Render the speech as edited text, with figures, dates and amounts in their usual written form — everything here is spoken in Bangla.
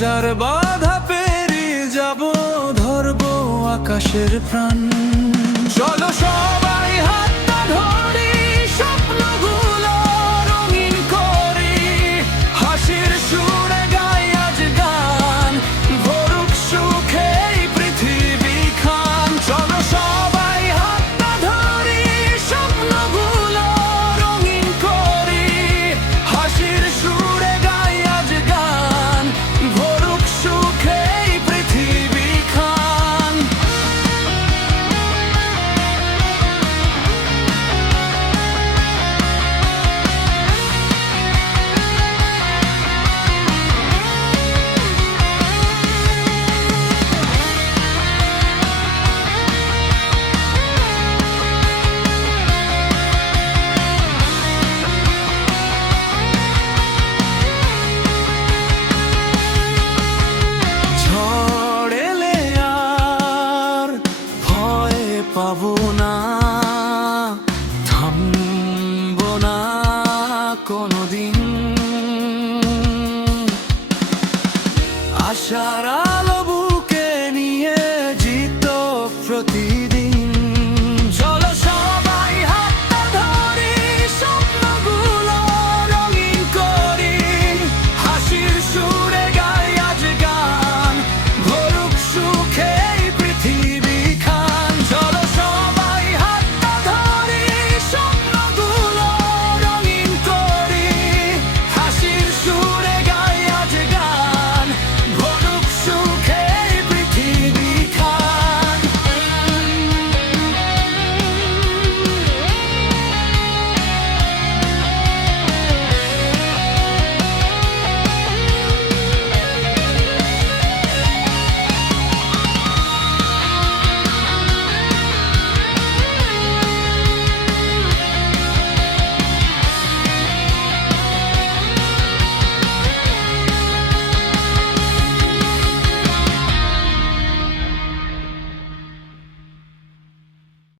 হাজার বাধা পেরিয়ে যাব, ধরবো আকাশের প্রাণ। চলো সবাই হাতটা ধরি, স্বপ্নগুলো রঙিন করি, হাসির সুরে গাই আজ গান, ভরুক সুখে এই পৃথিবী খান। চলো সবাই হাতটা ধরি, স্বপ্নগুলো রঙিন করি, হাসির সুরে গাই আজ গান, ভরুক সুখে এই পৃথিবী খান। ঝড় এলে আর ভয় পাবো না, থামবো না কোনোদিন। আশার আলো